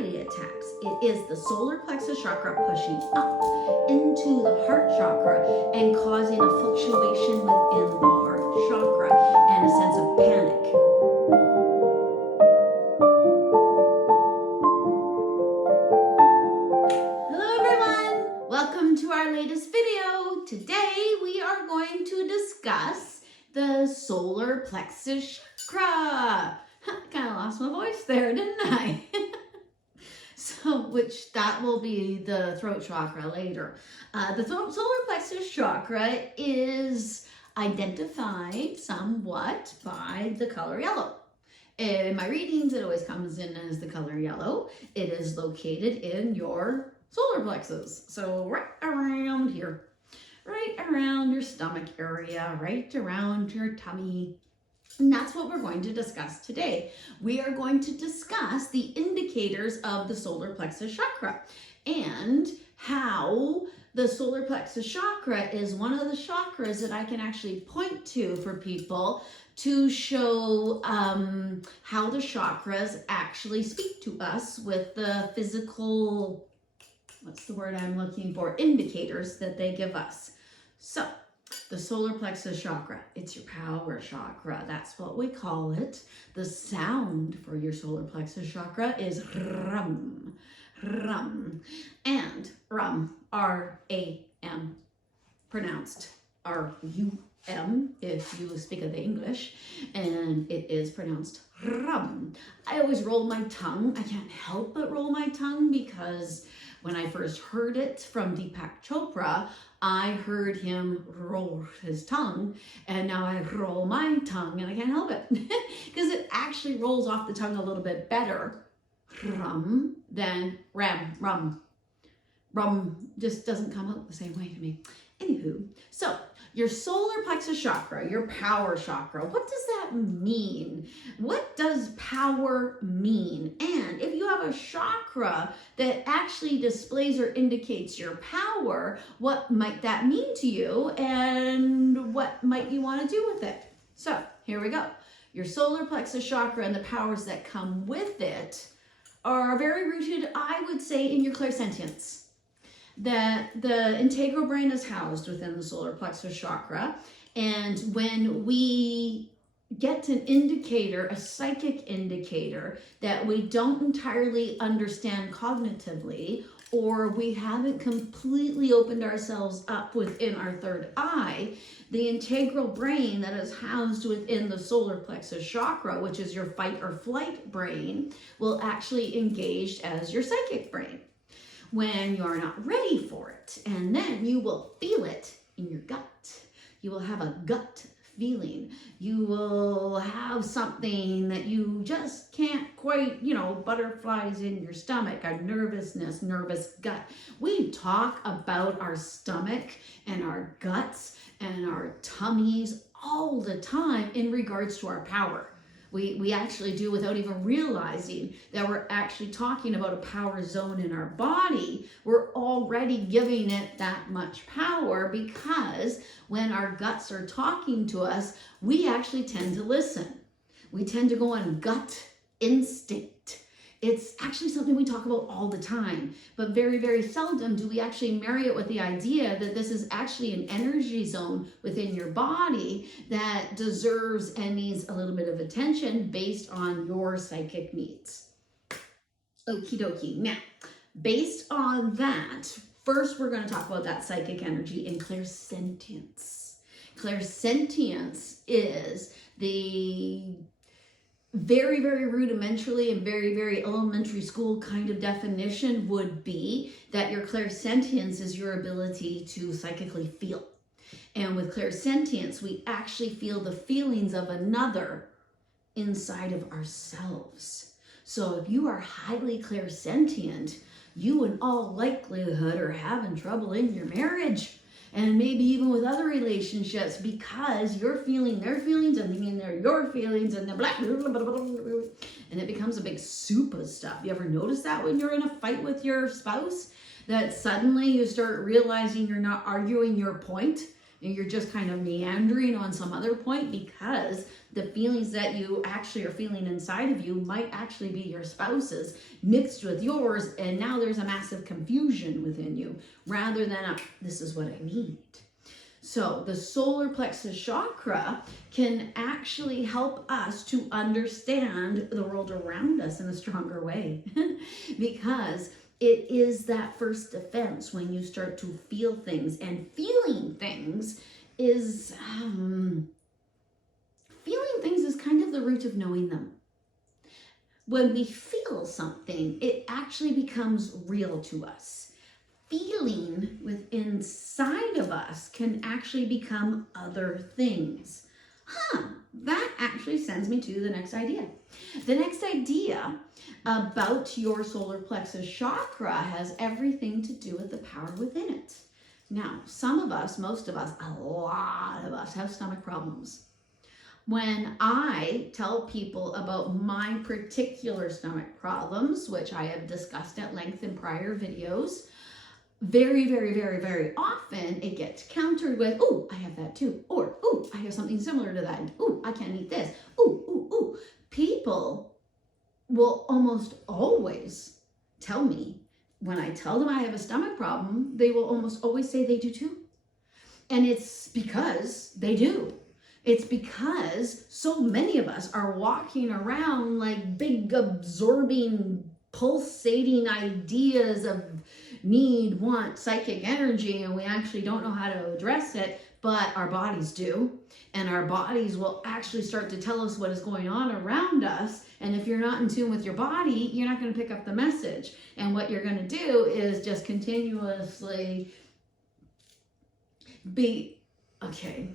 anxiety attacks. It is the solar plexus chakra pushing up into the heart chakra and causing a fluctuation within the heart chakra and a sense of panic. Hello everyone, welcome to our latest video. Today we are going to discuss the solar plexus chakra. Kind of lost my voice there, didn't I? Which that will be the throat chakra later. The solar plexus chakra is identified somewhat by the color yellow. In my readings, it always comes in as the color yellow. It is located in your solar plexus. So right around here, right around your stomach area, right around your tummy. And that's what we're going to discuss today. We are going to discuss the indicators of the solar plexus chakra and how the solar plexus chakra is one of the chakras that I can actually point to for people to show how the chakras actually speak to us with the physical, what's the word I'm looking for, indicators that they give us. So, the solar plexus chakra, it's your power chakra. That's what we call it. The sound for your solar plexus chakra is rum, rum. And rum, R-A-M, pronounced R-U-M if you speak of the English, and it is pronounced rum. I always roll my tongue. I can't help but roll my tongue because when I first heard it from Deepak Chopra, I heard him roll his tongue, and now I roll my tongue, and I can't help it because it actually rolls off the tongue a little bit better, rum, than ram, rum. Rum just doesn't come out the same way to me. Anywho, so your solar plexus chakra, your power chakra, what does that mean? What does power mean? And if you have a chakra that actually displays or indicates your power, what might that mean to you and what might you want to do with it? So here we go. Your solar plexus chakra and the powers that come with it are very rooted, I would say, in your clairsentience. That the integral brain is housed within the solar plexus chakra, and when we get an indicator, a psychic indicator that we don't entirely understand cognitively, or we haven't completely opened ourselves up within our third eye, the integral brain that is housed within the solar plexus chakra, which is your fight or flight brain, will actually engage as your psychic brain when you are not ready for it. And then you will feel it in your gut. You will have a gut feeling. You will have something that you just can't quite, butterflies in your stomach, a nervousness, nervous gut. We talk about our stomach and our guts and our tummies all the time in regards to our power. We actually do without even realizing that we're actually talking about a power zone in our body. We're already giving it that much power because when our guts are talking to us, we actually tend to listen. We tend to go on gut instinct. It's actually something we talk about all the time, but very, very seldom do we actually marry it with the idea that this is actually an energy zone within your body that deserves and needs a little bit of attention based on your psychic needs. Okie dokie. Now, based on that, first we're going to talk about that psychic energy and clairsentience. Clairsentience is the very, very rudimentarily and very, very elementary school kind of definition would be that your clairsentience is your ability to psychically feel. And with clairsentience, we actually feel the feelings of another inside of ourselves. So if you are highly clairsentient, you in all likelihood are having trouble in your marriage. And maybe even with other relationships, because you're feeling their feelings and thinking they're your feelings, and and it becomes a big soup of stuff. You ever notice that when you're in a fight with your spouse, that suddenly you start realizing you're not arguing your point and you're just kind of meandering on some other point because The feelings that you actually are feeling inside of you might actually be your spouse's mixed with yours, and now there's a massive confusion within you rather than this is what I need. So the solar plexus chakra can actually help us to understand the world around us in a stronger way because it is that first defense when you start to feel things, and feeling things is kind of the root of knowing them. When we feel something, it actually becomes real to us. Feeling within inside of us can actually become other things. That actually sends me to the next idea. The next idea about your solar plexus chakra has everything to do with the power within it. Now, some of us, most of us, a lot of us have stomach problems. When I tell people about my particular stomach problems, which I have discussed at length in prior videos, very, very, very, very often it gets countered with, oh, I have that too. Or, oh, I have something similar to that. Oh, I can't eat this. Oh. People will almost always tell me, when I tell them I have a stomach problem, they will almost always say they do too. And it's because they do. It's because so many of us are walking around like big, absorbing, pulsating ideas of need, want, psychic energy, and we actually don't know how to address it, but our bodies do. And our bodies will actually start to tell us what is going on around us. And if you're not in tune with your body, you're not going to pick up the message. And what you're going to do is just continuously be, okay.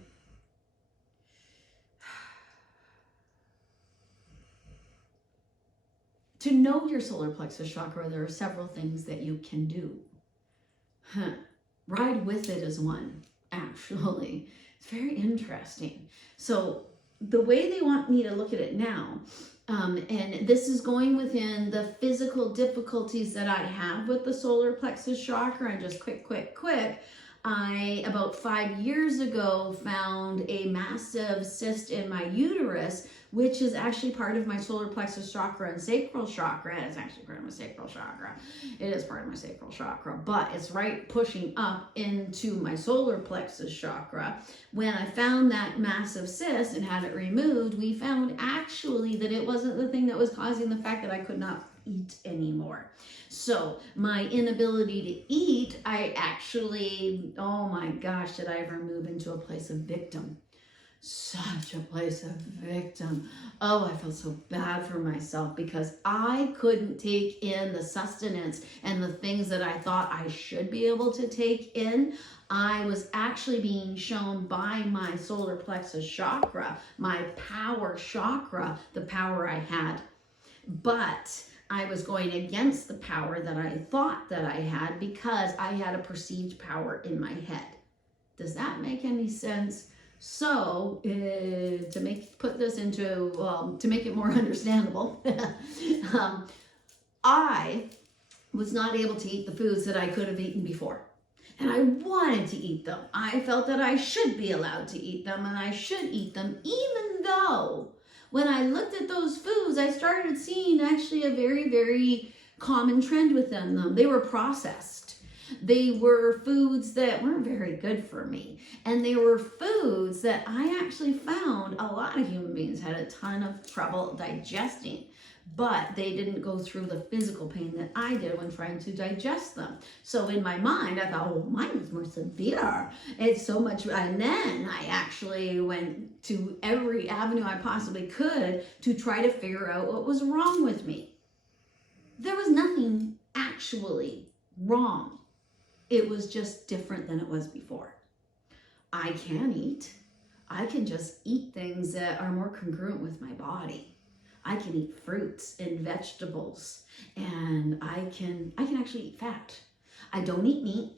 To know your solar plexus chakra, there are several things that you can do. Ride with it is one, actually. It's very interesting. So the way they want me to look at it now, and this is going within the physical difficulties that I have with the solar plexus chakra, and just quick, I, about 5 years ago, found a massive cyst in my uterus, which is actually part of my solar plexus chakra and sacral chakra. It's actually part of my sacral chakra. It is part of my sacral chakra, but it's right pushing up into my solar plexus chakra. When I found that massive cyst and had it removed, we found actually that it wasn't the thing that was causing the fact that I could not eat anymore. So my inability to eat, I actually, oh my gosh, did I ever move into a place of victim? Such a place of victim. Oh, I felt so bad for myself because I couldn't take in the sustenance and the things that I thought I should be able to take in. I was actually being shown by my solar plexus chakra, my power chakra, the power I had. But I was going against the power that I thought that I had because I had a perceived power in my head. Does that make any sense? So to make it more understandable, I was not able to eat the foods that I could have eaten before. And I wanted to eat them. I felt that I should be allowed to eat them, and I should eat them, even though when I looked at those foods, I started seeing actually a very, very common trend within them. They were processed. They were foods that weren't very good for me. And they were foods that I actually found a lot of human beings had a ton of trouble digesting. But they didn't go through the physical pain that I did when trying to digest them. So in my mind, I thought, oh, mine is more severe. It's so much. And then I actually went to every avenue I possibly could to try to figure out what was wrong with me. There was nothing actually wrong. It was just different than it was before. I can eat. I can just eat things that are more congruent with my body. I can eat fruits and vegetables, and I can actually eat fat. I don't eat meat.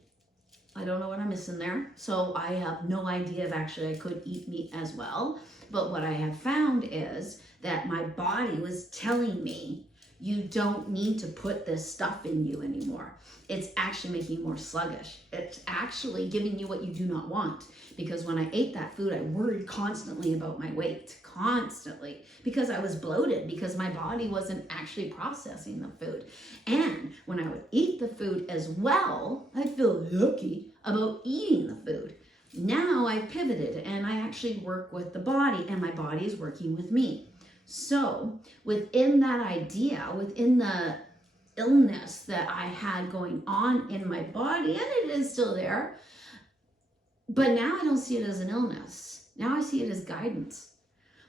I don't know what I'm missing there. So I have no idea if actually I could eat meat as well. But what I have found is that my body was telling me You don't need to put this stuff in you anymore. It's actually making you more sluggish. It's actually giving you what you do not want. Because when I ate that food, I worried constantly about my weight, constantly, because I was bloated, because my body wasn't actually processing the food. And when I would eat the food as well, I'd feel yucky about eating the food. Now I've pivoted and I actually work with the body, and my body is working with me. So within that idea, within the illness that I had going on in my body, and it is still there, but now I don't see it as an illness. Now I see it as guidance.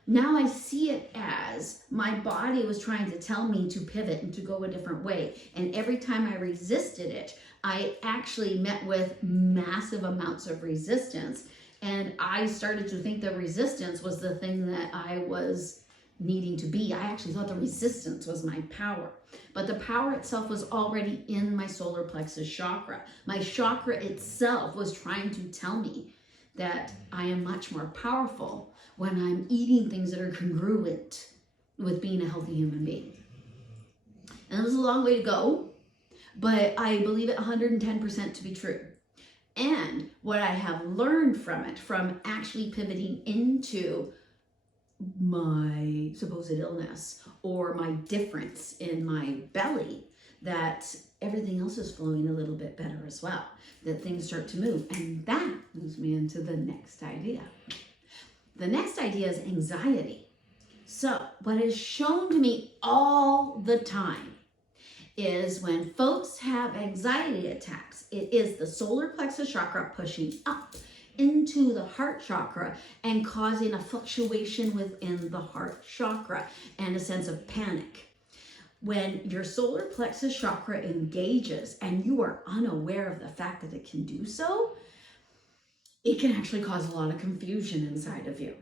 Now I see it as my body was trying to tell me to pivot and to go a different way. And every time I resisted it, I actually met with massive amounts of resistance. And I started to think that resistance was the thing that I was needing to be. I actually thought the resistance was my power. But the power itself was already in my solar plexus chakra. My chakra itself was trying to tell me that I am much more powerful when I'm eating things that are congruent with being a healthy human being. And it was a long way to go, but I believe it 110% to be true. And what I have learned from it, from actually pivoting into my supposed illness or my difference in my belly, that everything else is flowing a little bit better as well, that things start to move. And that moves me into the next idea. The next idea is anxiety. So what is shown to me all the time is when folks have anxiety attacks, it is the solar plexus chakra pushing up into the heart chakra and causing a fluctuation within the heart chakra and a sense of panic. When your solar plexus chakra engages and you are unaware of the fact that it can do so, it can actually cause a lot of confusion inside of you.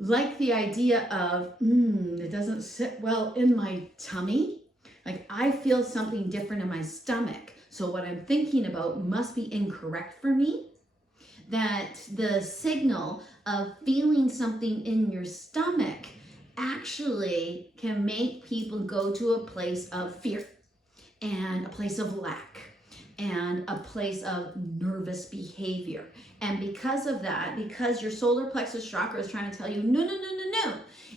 Like the idea of, it doesn't sit well in my tummy. Like I feel something different in my stomach. So what I'm thinking about must be incorrect for me. That the signal of feeling something in your stomach actually can make people go to a place of fear and a place of lack and a place of nervous behavior. And because of that, because your solar plexus chakra is trying to tell you, no,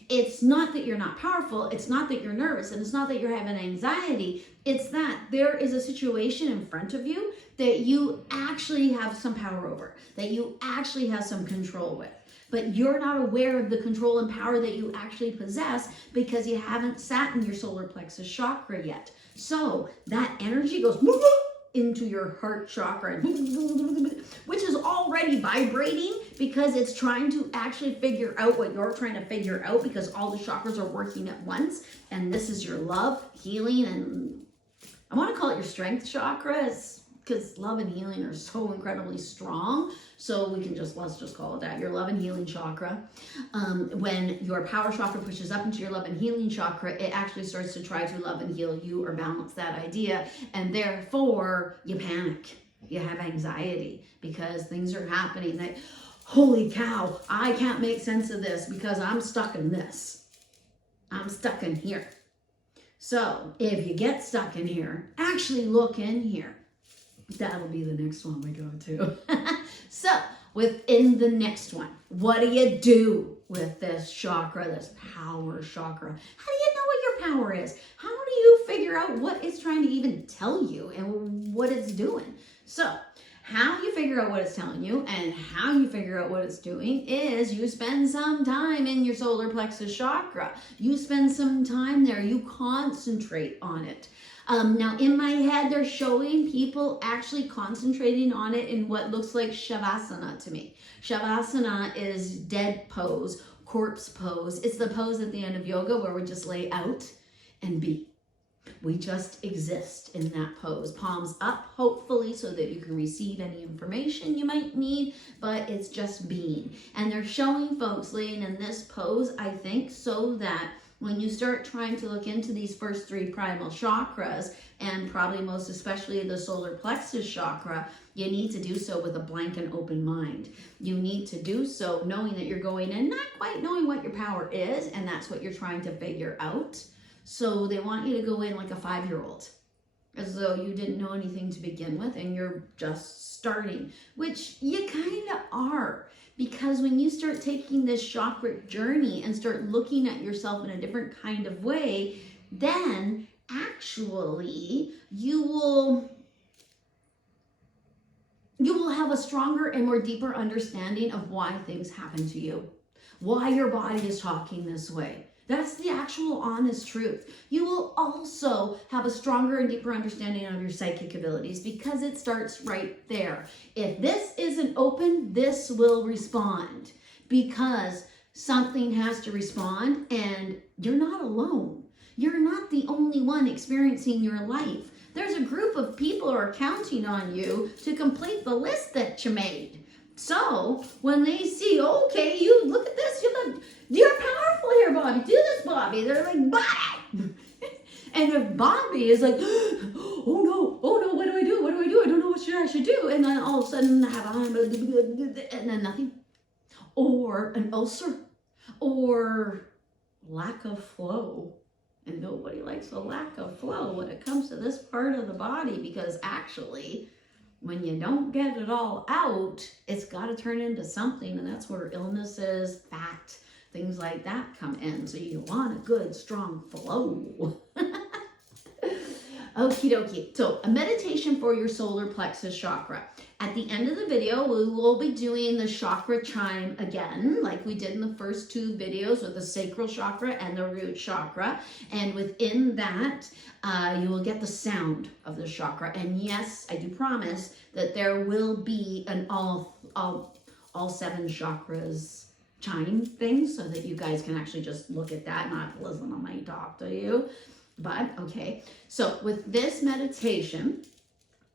it's not that you're not powerful, it's not that you're nervous, and it's not that you're having anxiety, it's that there is a situation in front of you that you actually have some power over, that you actually have some control with. But you're not aware of the control and power that you actually possess because you haven't sat in your solar plexus chakra yet. So that energy goes into your heart chakra, which is already vibrating because it's trying to actually figure out what you're trying to figure out, because all the chakras are working at once. And this is your love, healing, and I want to call it your strength chakra, because love and healing are so incredibly strong. So we can let's just call it that, your love and healing chakra. When your power chakra pushes up into your love and healing chakra, it actually starts to try to love and heal you or balance that idea. And therefore you panic, you have anxiety because things are happening that, holy cow, I can't make sense of this because I'm stuck in this. I'm stuck in here. So if you get stuck in here, actually look in here. That'll be the next one we go to. So within the next one, what do you do with this chakra, this power chakra? How do you know what your power is? How do you figure out what it's trying to even tell you and what it's doing? So how you figure out what it's telling you and how you figure out what it's doing is you spend some time in your solar plexus chakra. You spend some time there. You concentrate on it. Now in my head, they're showing people actually concentrating on it in what looks like Shavasana to me. Shavasana is dead pose, corpse pose. It's the pose at the end of yoga where we just lay out and be. We just exist in that pose. Palms up, hopefully, so that you can receive any information you might need, but it's just being. And they're showing folks laying in this pose, I think, so that when you start trying to look into these first three primal chakras, and probably most especially the solar plexus chakra, you need to do so with a blank and open mind. You need to do so knowing that you're going in, not quite knowing what your power is, and that's what you're trying to figure out. So they want you to go in like a 5-year-old, as though you didn't know anything to begin with and you're just starting, which you kind of are. Because when you start taking this chakra journey and start looking at yourself in a different kind of way, then actually you will have a stronger and more deeper understanding of why things happen to you, why your body is talking this way. That's the actual honest truth. You will also have a stronger and deeper understanding of your psychic abilities, because it starts right there. If this isn't open, this will respond, because something has to respond, and you're not alone. You're not the only one experiencing your life. There's a group of people who are counting on you to complete the list that you made. So when they see, okay, you look at this, you're powerful here, Bobbi. Do this, Bobbi. They're like, Bobbi. And if Bobbi is like, oh no, what do I do? What do I do? I don't know what I should do. And then all of a sudden and then nothing. Or an ulcer. Or lack of flow. And nobody likes a lack of flow when it comes to this part of the body, because actually, when you don't get it all out, it's got to turn into something, and that's where illnesses, fat, things like that come in. So you want a good, strong flow. Okie dokie. So a meditation for your solar plexus chakra. At the end of the video, we will be doing the chakra chime again, like we did in the first 2 videos with the sacral chakra and the root chakra. And within that, you will get the sound of the chakra. And yes, I do promise that there will be an all 7 chakras chime thing, so that you guys can actually just look at that, not listen to me talk to you. But okay, so with this meditation,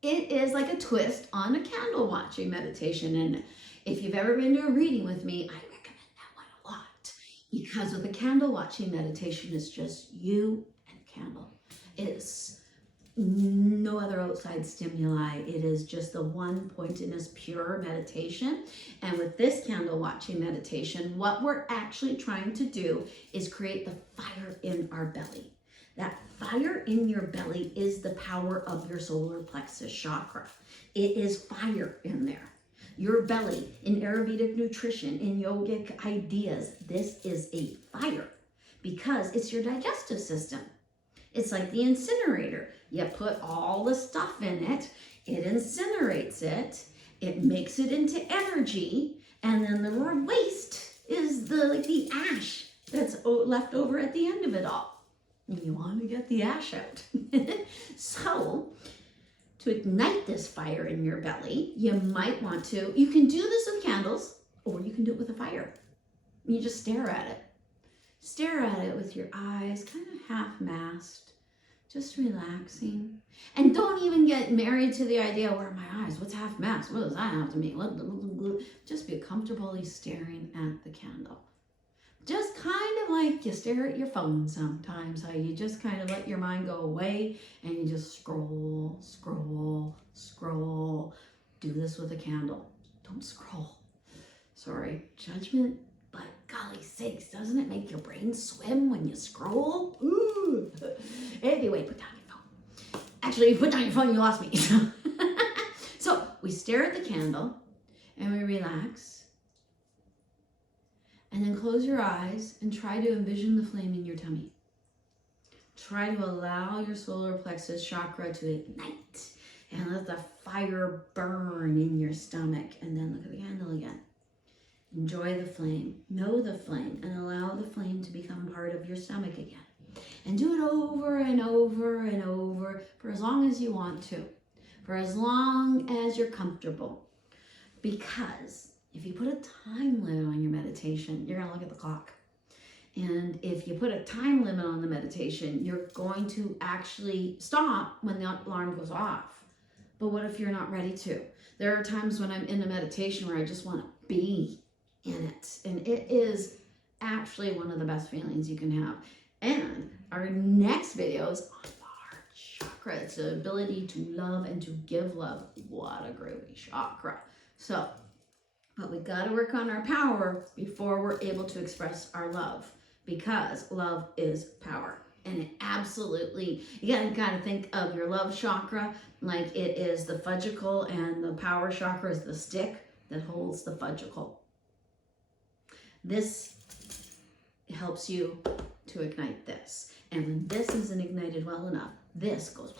it is like a twist on a candle watching meditation. And if you've ever been to a reading with me, I recommend that one a lot, because with a candle watching meditation, it's just you and the candle. It is no other outside stimuli. It is just the one pointedness, pure meditation. And with this candle watching meditation, what we're actually trying to do is create the fire in our belly. That fire in your belly is the power of your solar plexus chakra. It is fire in there. Your belly, in Ayurvedic nutrition, in yogic ideas, this is a fire, because it's your digestive system. It's like the incinerator. You put all the stuff in it, it incinerates it, it makes it into energy, and then the waste is the ash that's left over at the end of it all. And you want to get the ash out. So, to ignite this fire in your belly, you might want to, you can do this with candles, or you can do it with a fire. You just stare at it. Stare at it with your eyes kind of half-masked, just relaxing. And don't even get married to the idea, where are my eyes? What's half-masked? What does that have to mean? Just be comfortably staring at the candle. Just kind of like you stare at your phone sometimes, how you just kind of let your mind go away and you just scroll, scroll, scroll. Do this with a candle. Don't scroll. Sorry, judgment, but golly sakes, doesn't it make your brain swim when you scroll? Ooh. Anyway, put down your phone. Actually, you put down your phone, you lost me. So we stare at the candle and we relax. And then close your eyes and try to envision the flame in your tummy. Try to allow your solar plexus chakra to ignite and let the fire burn in your stomach. And then look at the candle again. Enjoy the flame, know the flame, and allow the flame to become part of your stomach again. And do it over and over and over for as long as you want to, for as long as you're comfortable. Because if you put a time limit on your meditation, you're going to look at the clock. And if you put a time limit on the meditation, you're going to actually stop when the alarm goes off. But what if you're not ready to? There are times when I'm in a meditation where I just want to be in it. And it is actually one of the best feelings you can have. And our next video is on the heart chakra. It's the ability to love and to give love. What a groovy chakra. So, but we got to work on our power before we're able to express our love, because love is power. And it absolutely, you gotta think of your love chakra like it is the fudgicle, and the power chakra is the stick that holds the fudgicle. This helps you to ignite this. And when this isn't ignited well enough, this goes.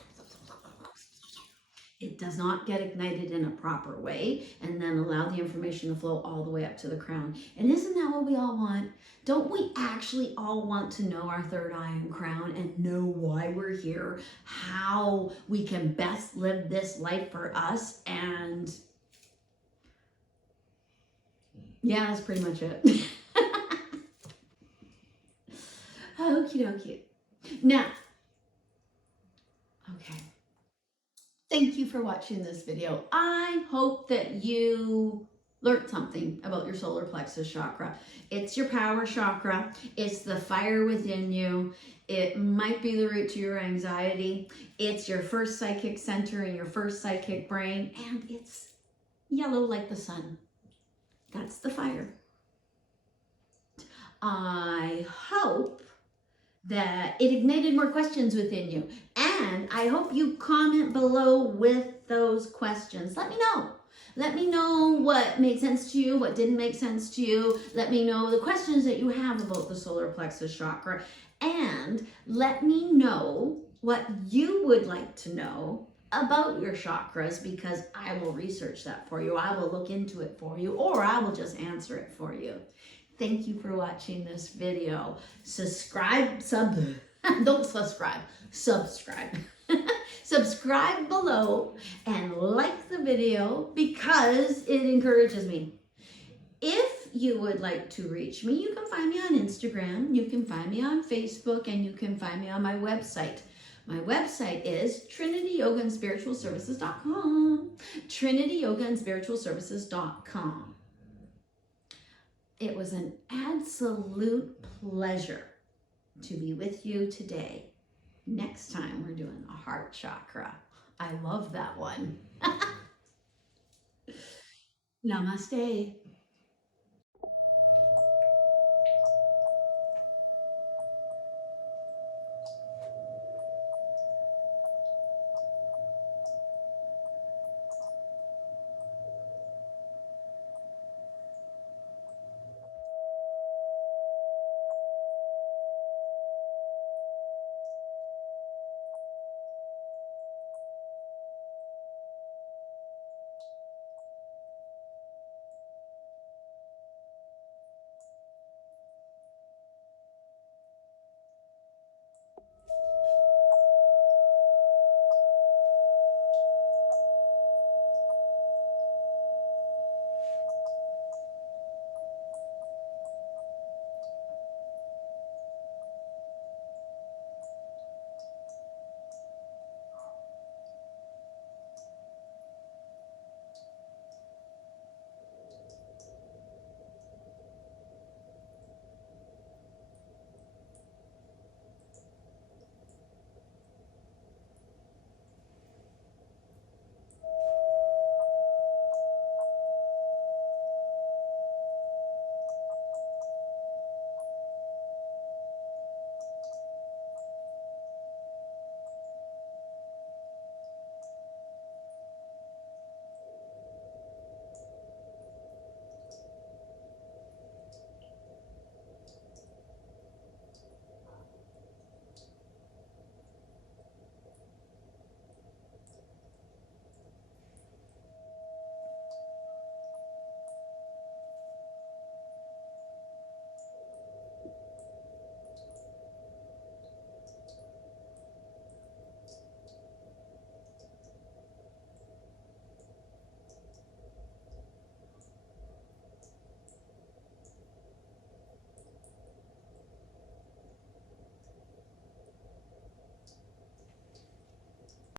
It does not get ignited in a proper way and then allow the information to flow all the way up to the crown. And isn't that what we all want? Don't we actually all want to know our third eye and crown and know why we're here, how we can best live this life for us? And yeah, that's pretty much it. Okie dokie. Now, okay. Thank you for watching this video. I hope that you learned something about your solar plexus chakra. It's your power chakra. It's the fire within you. It might be the root to your anxiety. It's your first psychic center in your first psychic brain, and it's yellow like the sun. That's the fire. I hope that it ignited more questions within you. And I hope you comment below with those questions. Let me know. Let me know what made sense to you, what didn't make sense to you. Let me know the questions that you have about the solar plexus chakra. And let me know what you would like to know about your chakras, because I will research that for you. I will look into it for you, or I will just answer it for you. Thank you for watching this video. Subscribe, don't subscribe, subscribe. Subscribe below and like the video because it encourages me. If you would like to reach me, you can find me on Instagram, you can find me on Facebook, and you can find me on my website. My website is trinityyogaandspiritualservices.com. trinityyogaandspiritualservices.com. It was an absolute pleasure to be with you today. Next time we're doing a heart chakra. I love that one. Namaste.